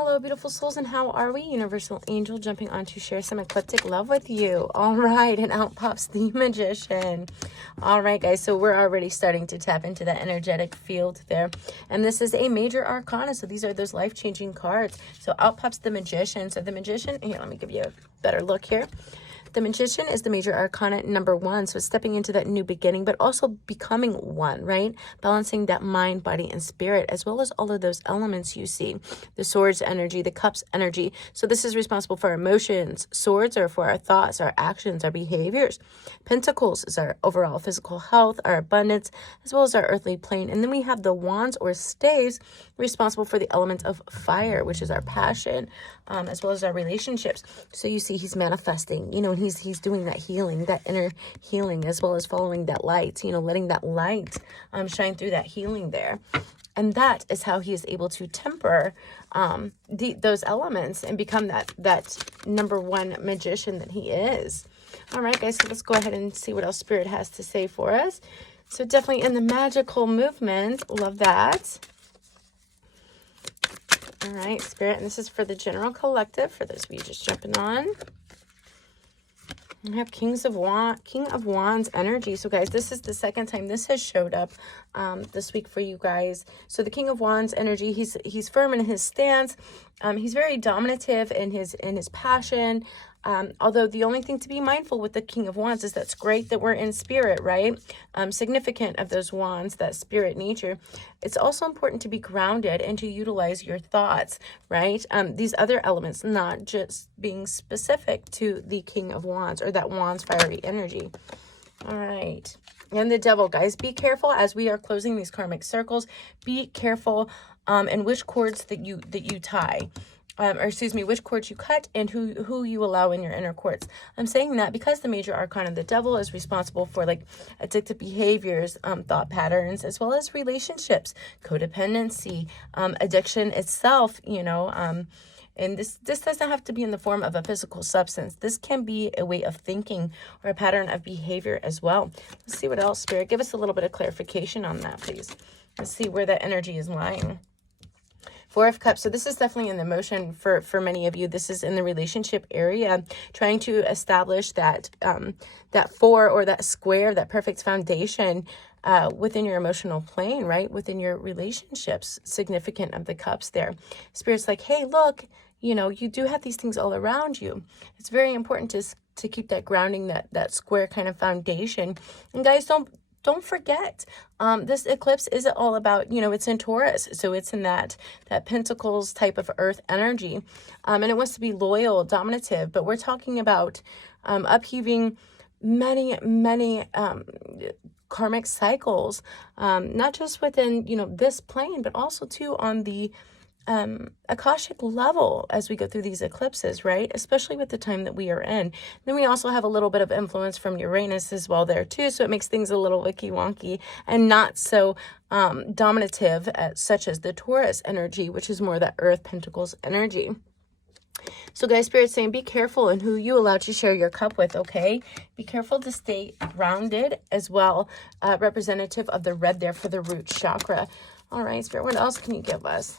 Hello, beautiful souls, and how are we? Universal Angel jumping on to share some ecliptic love with you. All right, and out pops the Magician. All right, guys, so we're already starting to tap into that energetic field there. And this is a major arcana, so these are those life-changing cards. So out pops the Magician. So the Magician, here, let me give you a better look here. The Magician is the major arcana number 1. So it's stepping into that new beginning, but also becoming one, right? Balancing that mind, body, and spirit, as well as all of those elements you see. The Swords energy, the Cups energy. So this is responsible for our emotions. Swords are for our thoughts, our actions, our behaviors. Pentacles is our overall physical health, our abundance, as well as our earthly plane. And then we have the Wands or Staves, responsible for the element of fire, which is our passion, as well as our relationships. So you see he's manifesting, you know, he's doing that healing, that inner healing, as well as following that light, you know, letting that light shine through that healing there. And that is how he is able to temper those elements and become that number 1 magician that he is. All right, guys, so let's go ahead and see what else Spirit has to say for us. So definitely in the magical movement. Love that. All right, Spirit, and this is for the general collective, for those of you just jumping on. We have King of Wands energy. So, guys, this is the second time this has showed up this week for you guys. So, the King of Wands energy, he's firm in his stance. He's very dominative in his passion. Although the only thing to be mindful with the King of Wands is that's great that we're in spirit, right? Significant of those wands, that spirit nature. It's also important to be grounded and to utilize your thoughts, right? These other elements, not just being specific to the King of Wands or that Wands fiery energy. All right. And the Devil, guys, be careful as we are closing these karmic circles. Be careful in which cords that you tie. Or excuse me, which cords you cut and who you allow in your inner cords. I'm saying that because the major arcana of the Devil is responsible for like addictive behaviors, thought patterns, as well as relationships, codependency, addiction itself, you know, and this doesn't have to be in the form of a physical substance. This can be a way of thinking or a pattern of behavior as well. Let's see what else, Spirit. Give us a little bit of clarification on that, please. Let's see where that energy is lying. 4 of Cups. So this is definitely in the motion for many of you. This is in the relationship area, trying to establish that that 4 or that square, that perfect foundation within your emotional plane, right? Within your relationships, significant of the Cups there. Spirit's like, hey, look, you know, you do have these things all around you. It's very important to keep that grounding, that square kind of foundation. And guys, don't forget, this eclipse isn't all about, you know, it's in Taurus. So it's in that Pentacles type of earth energy. And it wants to be loyal, dominative. But we're talking about upheaving many karmic cycles, not just within, you know, this plane, but also too on the Akashic level as we go through these eclipses, right? Especially with the time that we are in. Then we also have a little bit of influence from Uranus as well there too. So it makes things a little wicky wonky and not so dominative such as the Taurus energy, which is more that Earth Pentacles energy. So guys, Spirit's saying be careful in who you allow to share your cup with, okay? Be careful to stay grounded as well. Representative of the red there for the root chakra. All right, Spirit, what else can you give us?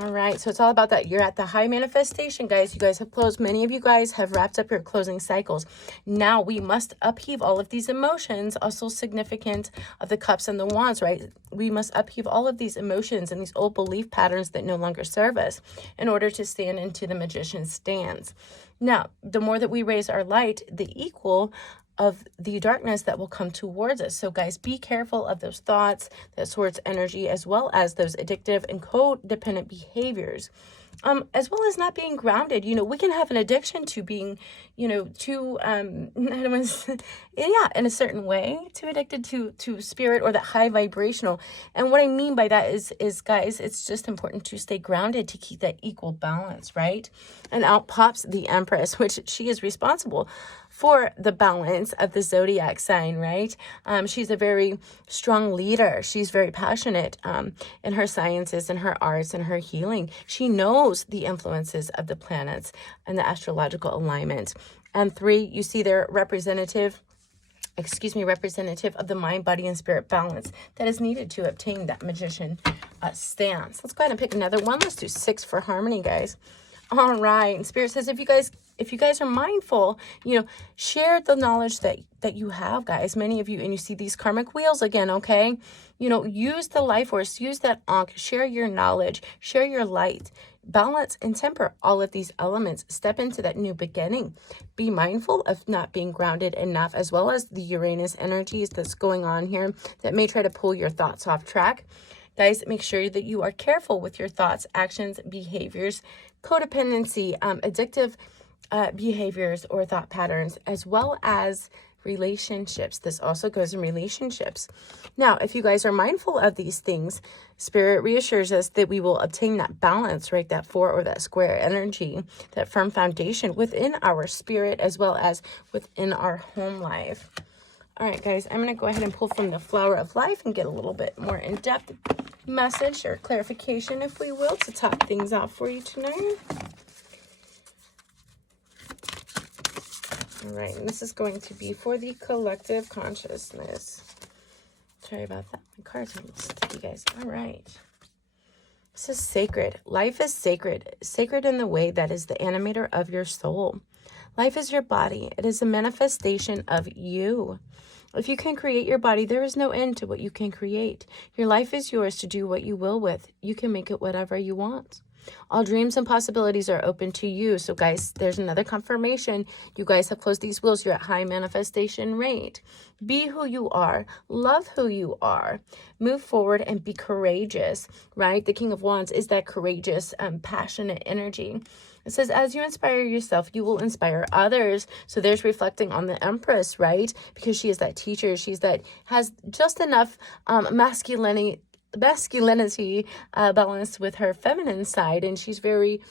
All right, so it's all about that. You're at the high manifestation, guys. You guys have closed. Many of you guys have wrapped up your closing cycles. Now we must upheave all of these emotions, also significant of the Cups and the Wands, right? We must upheave all of these emotions and these old belief patterns that no longer serve us in order to stand into the Magician's stance. Now, the more that we raise our light, the equal of the darkness that will come towards us. So guys, be careful of those thoughts, that Swords energy, as well as those addictive and codependent behaviors, as well as not being grounded. You know, we can have an addiction to being, you know, too, yeah, in a certain way, too addicted to spirit or that high vibrational. And what I mean by that is guys, it's just important to stay grounded to keep that equal balance, right? And out pops the Empress, which she is responsible for the balance of the zodiac sign, right? She's a very strong leader. She's very passionate in her sciences and her arts and her healing. She knows the influences of the planets and the astrological alignment. And 3, you see their representative excuse me, representative of the mind, body, and spirit balance that is needed to obtain that magician stance. Let's go ahead and pick another one. Let's do 6 for harmony, guys. All right. And Spirit says, if you guys are mindful, you know, share the knowledge that you have, guys. Many of you, and you see these karmic wheels again, okay? You know, use the life force, use that ankh, share your knowledge, share your light. Balance and temper all of these elements. Step into that new beginning. Be mindful of not being grounded enough, as well as the Uranus energies that's going on here that may try to pull your thoughts off track. Guys, make sure that you are careful with your thoughts, actions, behaviors, codependency, addictive behaviors or thought patterns, as well as relationships. This also goes in relationships. Now, if you guys are mindful of these things, Spirit reassures us that we will obtain that balance, right? That 4 or that square energy, that firm foundation within our spirit, as well as within our home life. All right, guys, I'm going to go ahead and pull from the Flower of Life and get a little bit more in-depth message or clarification, if we will, to top things off for you tonight. All right, and this is going to be for the collective consciousness. Sorry about that. My cards are sticky, guys. All right. This is sacred. Life is sacred. Sacred in the way that is the animator of your soul. Life is your body. It is a manifestation of you. If you can create your body, there is no end to what you can create. Your life is yours to do what you will with. You can make it whatever you want. All dreams and possibilities are open to you. So guys, there's another confirmation. You guys have closed these wheels. You're at high manifestation rate. Be who you are. Love who you are. Move forward and be courageous, right? The King of Wands is that courageous, passionate energy. It says, as you inspire yourself, you will inspire others. So there's reflecting on the Empress, right? Because she is that teacher. She's that has just enough masculinity balanced with her feminine side, and she's very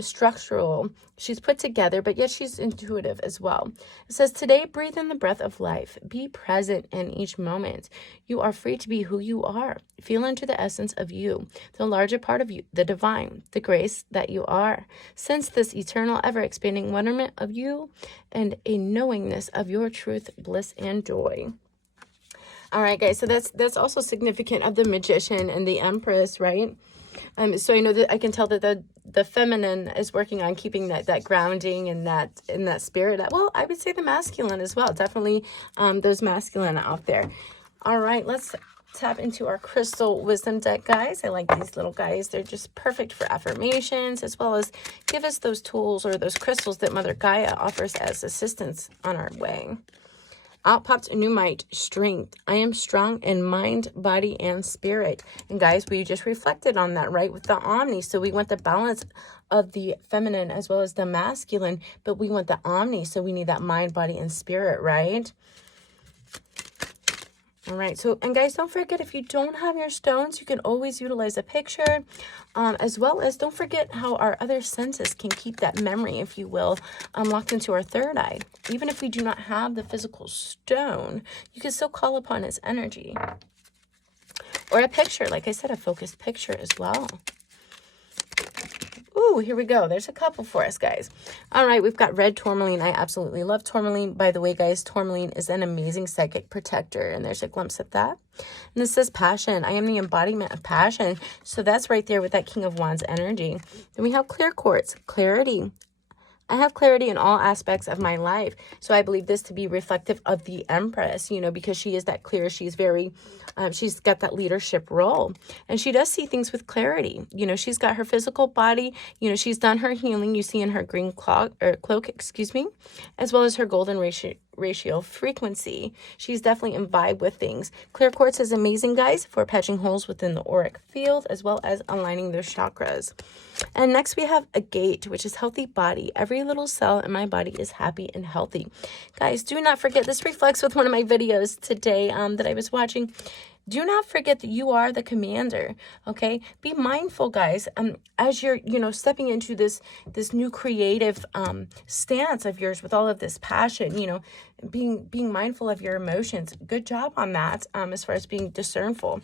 structural. She's put together, but yet she's intuitive as well. It says, today, breathe in the breath of life. Be present in each moment. You are free to be who you are. Feel into the essence of you, the larger part of you, the divine, the grace that you are. Sense this eternal, ever-expanding wonderment of you and a knowingness of your truth, bliss, and joy. All right, guys, so that's also significant of the Magician and the Empress, right? So I know that I can tell that the feminine is working on keeping that grounding and that spirit. Well, I would say the masculine as well. Definitely those masculine out there. All right, let's tap into our crystal wisdom deck, guys. I like these little guys. They're just perfect for affirmations, as well as give us those tools or those crystals that Mother Gaia offers as assistance on our way. Out popped Numite, strength. I am strong in mind, body, and spirit. And guys, we just reflected on that, right? With the Omni. So we want the balance of the feminine as well as the masculine, but we want the Omni. So we need that mind, body, and spirit, right? All right, so, and guys, don't forget, if you don't have your stones, you can always utilize a picture, as well as don't forget how our other senses can keep that memory, if you will, locked into our third eye. Even if we do not have the physical stone, you can still call upon its energy. Or a picture, like I said, a focused picture as well. Ooh, here we go. There's a couple for us, guys. All right, we've got red tourmaline. I absolutely love tourmaline. By the way, guys, tourmaline is an amazing psychic protector, and there's a glimpse of that. And this says passion. I am the embodiment of passion. So that's right there with that King of Wands energy. Then we have clear quartz, clarity. I have clarity in all aspects of my life. So I believe this to be reflective of the Empress, you know, because she is that clear. She's very, she's got that leadership role. And she does see things with clarity. You know, she's got her physical body. You know, she's done her healing. You see in her green cloak, as well as her golden ratio frequency. She's definitely imbibed with things. Clear quartz is amazing, guys, for patching holes within the auric field, as well as aligning those chakras. And next we have agate, which is healthy body. Every little cell in my body is happy and healthy. Guys, do not forget, this reflects with one of my videos today that I was watching. Do not forget that you are the commander, okay? Be mindful, guys, as you're, you know, stepping into this new creative stance of yours with all of this passion, you know, being mindful of your emotions. Good job on that as far as being discernful.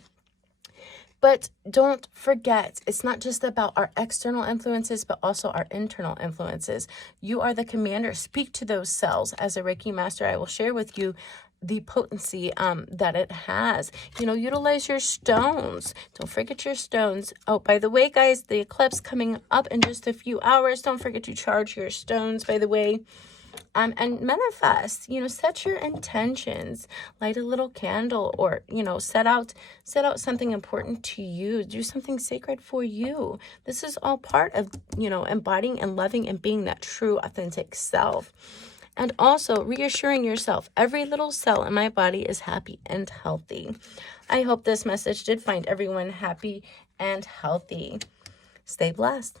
But don't forget, it's not just about our external influences, but also our internal influences. You are the commander. Speak to those cells. As a Reiki master, I will share with you the potency that it has. You know, utilize your stones. Don't forget your stones. Oh, by the way, guys, the eclipse coming up in just a few hours. Don't forget to charge your stones, by the way. And manifest, you know, set your intentions, light a little candle, or, you know, set out something important to you, do something sacred for you. This is all part of, you know, embodying and loving and being that true, authentic self. And also reassuring yourself, every little cell in my body is happy and healthy. I hope this message did find everyone happy and healthy. Stay blessed.